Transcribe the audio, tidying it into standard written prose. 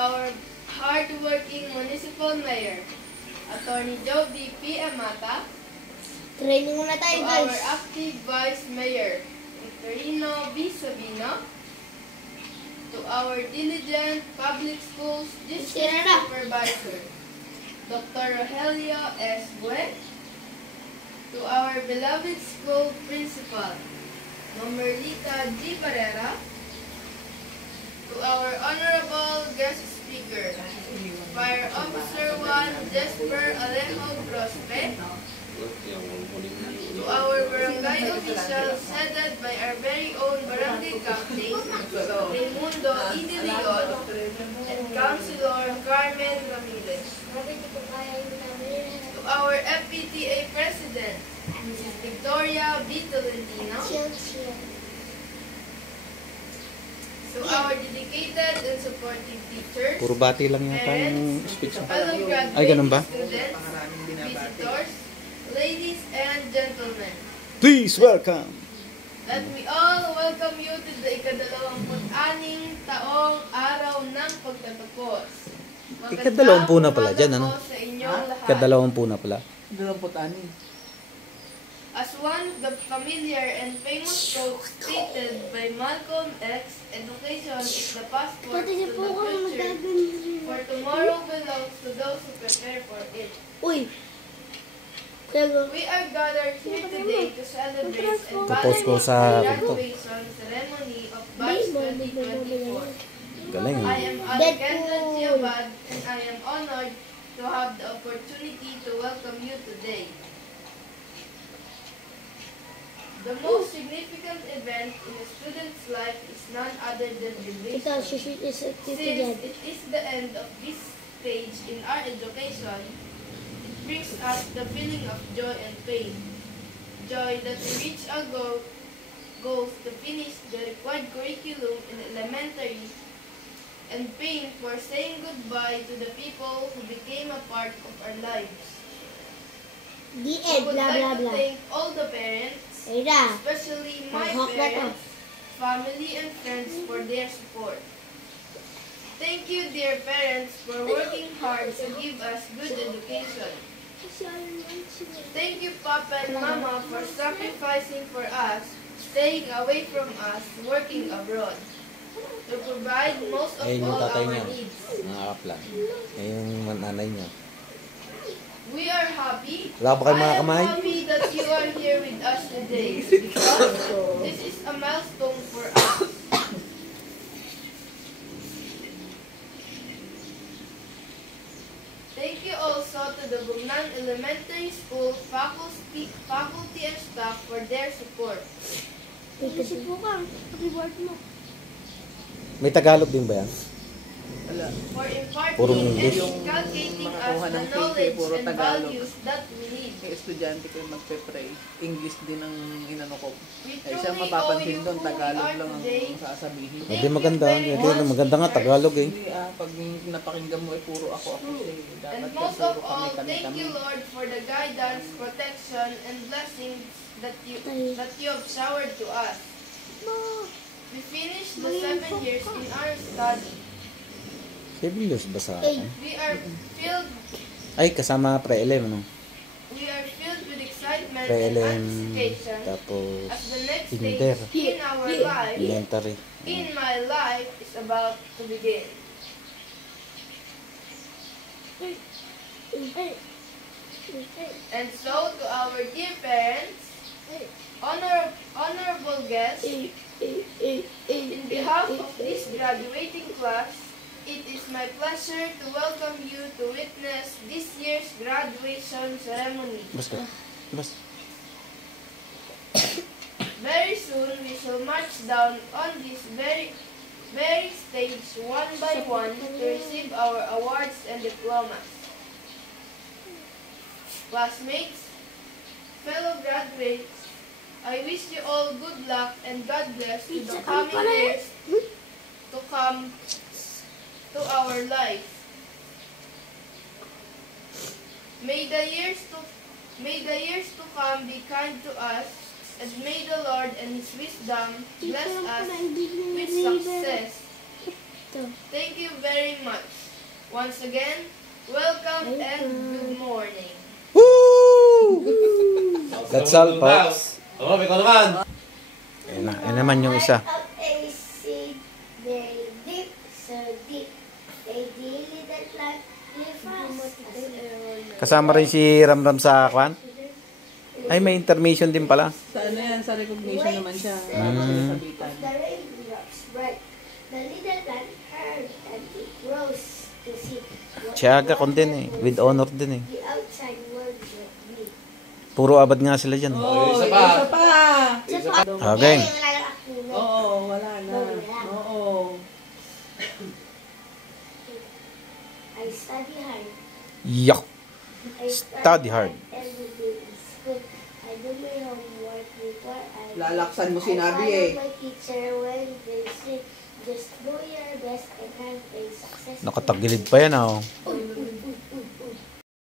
our hard-working municipal mayor, Attorney Joby P. Amata. Training muna tayo, To guys. our active vice mayor, Victorino B. Sabino. To our diligent public schools district supervisor, Dr. Rogelio S. Bue. To our beloved school principal, Mamerlita G. Barrera. To our honorable guest speaker, Fire Officer 1 Jesper Alejo Grospe. To our barangay officials headed by our very own barangay captain, Raimundo E. De Leon, and Councilor Carmen Ramirez. To our FPTA President, Mrs. Victoria B. Tolentino. To our dedicated and supportive teachers, Puro bati lang yata yung parents, speech. fellow Ay, ganun ba? students, visitors, ladies and gentlemen. Please welcome! Let me all welcome you to the ika-26 taong araw ng pagtatapos. Ika-20 na pala dyan, ano? Sa inyong lahat. Ika-20 na pala. 26. As one of the familiar and famous quotes stated by Malcolm X, education is the passport to the future, for tomorrow belongs to those who prepare for it. Uy! We are gathered here today to celebrate and Tapos ko validate sa the ito. graduation ceremony of Batch 2024. Galing, I ano? am Alejandra Giabad, and I am honored to have the opportunity to welcome you today. The most significant event in a student's life is none other than Ito, graduation. shishit is a tito Since dyan. it is the end of this stage in our education, it brings us the feeling of joy and pain. Joy that we reach our goals to finish the required curriculum in elementary, and pain for saying goodbye to the people who became a part of our lives. The I end, would blah, like blah, to blah. thank all the parents, Ayun especially my Mag-hawk na to. parents, family, and friends for their support. Thank you, dear parents, for working hard to give us good education. Thank you, Papa and Mama, for sacrificing for us, staying away from us, working abroad, to provide most of Ayun yung all tatay our niya. needs. Nakakaplan. Ayun yung nanay niya. We are happy. Wala pa kayo mga I am kamay? happy that you are here with us today because this is a milestone for us. Thank you also to the Bugnan Elementary School faculty and staff for their support. Kasi po ka, reward mo. May Tagalog din ba yan? Wala. For Puro imparting and English. inculcating us Makakuha the ng KK, knowledge puro and Tagalog. values that we need. May estudyante ko yung magpe-pray. English din ang inano ko. We Eh siya truly owe mapapansin you doon, who we Tagalog are lang ang today. sasabihin. Hindi maganda. Hindi maganda nga Tagalog eh. Hindi pag napakinggan mo puro ako eh. Dapat And yan most puro of all, kami. thank you, Lord, for the guidance, protection, and blessings that you have showered to us. We finished the 7 years in our study. 7 years ba sa akin? We are filled Ay, kasama pre-elem, no? with excitement and Pre-elem, anticipation tapos as the next kinder, stage in our life, elementary. in my life, is about to begin. And so, to our dear parents, honorable guests, in behalf of this graduating class, it is my pleasure to welcome you to witness this year's graduation ceremony. Basta. Basta. Very soon, we shall march down on this very stage one by one to receive our awards and diplomas. Classmates, fellow graduates, I wish you all good luck and God bless to the coming years to come to our life. May the years to come be kind to us, and may the Lord and His wisdom bless us with success Ito. Thank you very much. Once again, welcome and good morning. Woo! That's all, folks. Oo, ikaw naman. Yan naman yung isa. Out a seed very deep, so deep. They daily that life live fast. Kasama rin si Ramram sa kwan. Ay, may intermission din pala. Sa ano yan, sa recognition naman siya. Mm. Sabitan. The raindrops bright. The little plant heard and it grows to see. Tiyaga kon din eh. With honor din eh. The outside world will be. Puro abad nga sila dyan. Oh, Isa isa pa. pa. Isa pa. Okay. Oo, wala na. Oo. I study hard. Yuck. I Study hard. Every day in school. I do my homework before I Lalaksan mo sinabi I eh. follow my teacher when they say, just do your best and have a successful Nakatagilid pa yan ah. Oh.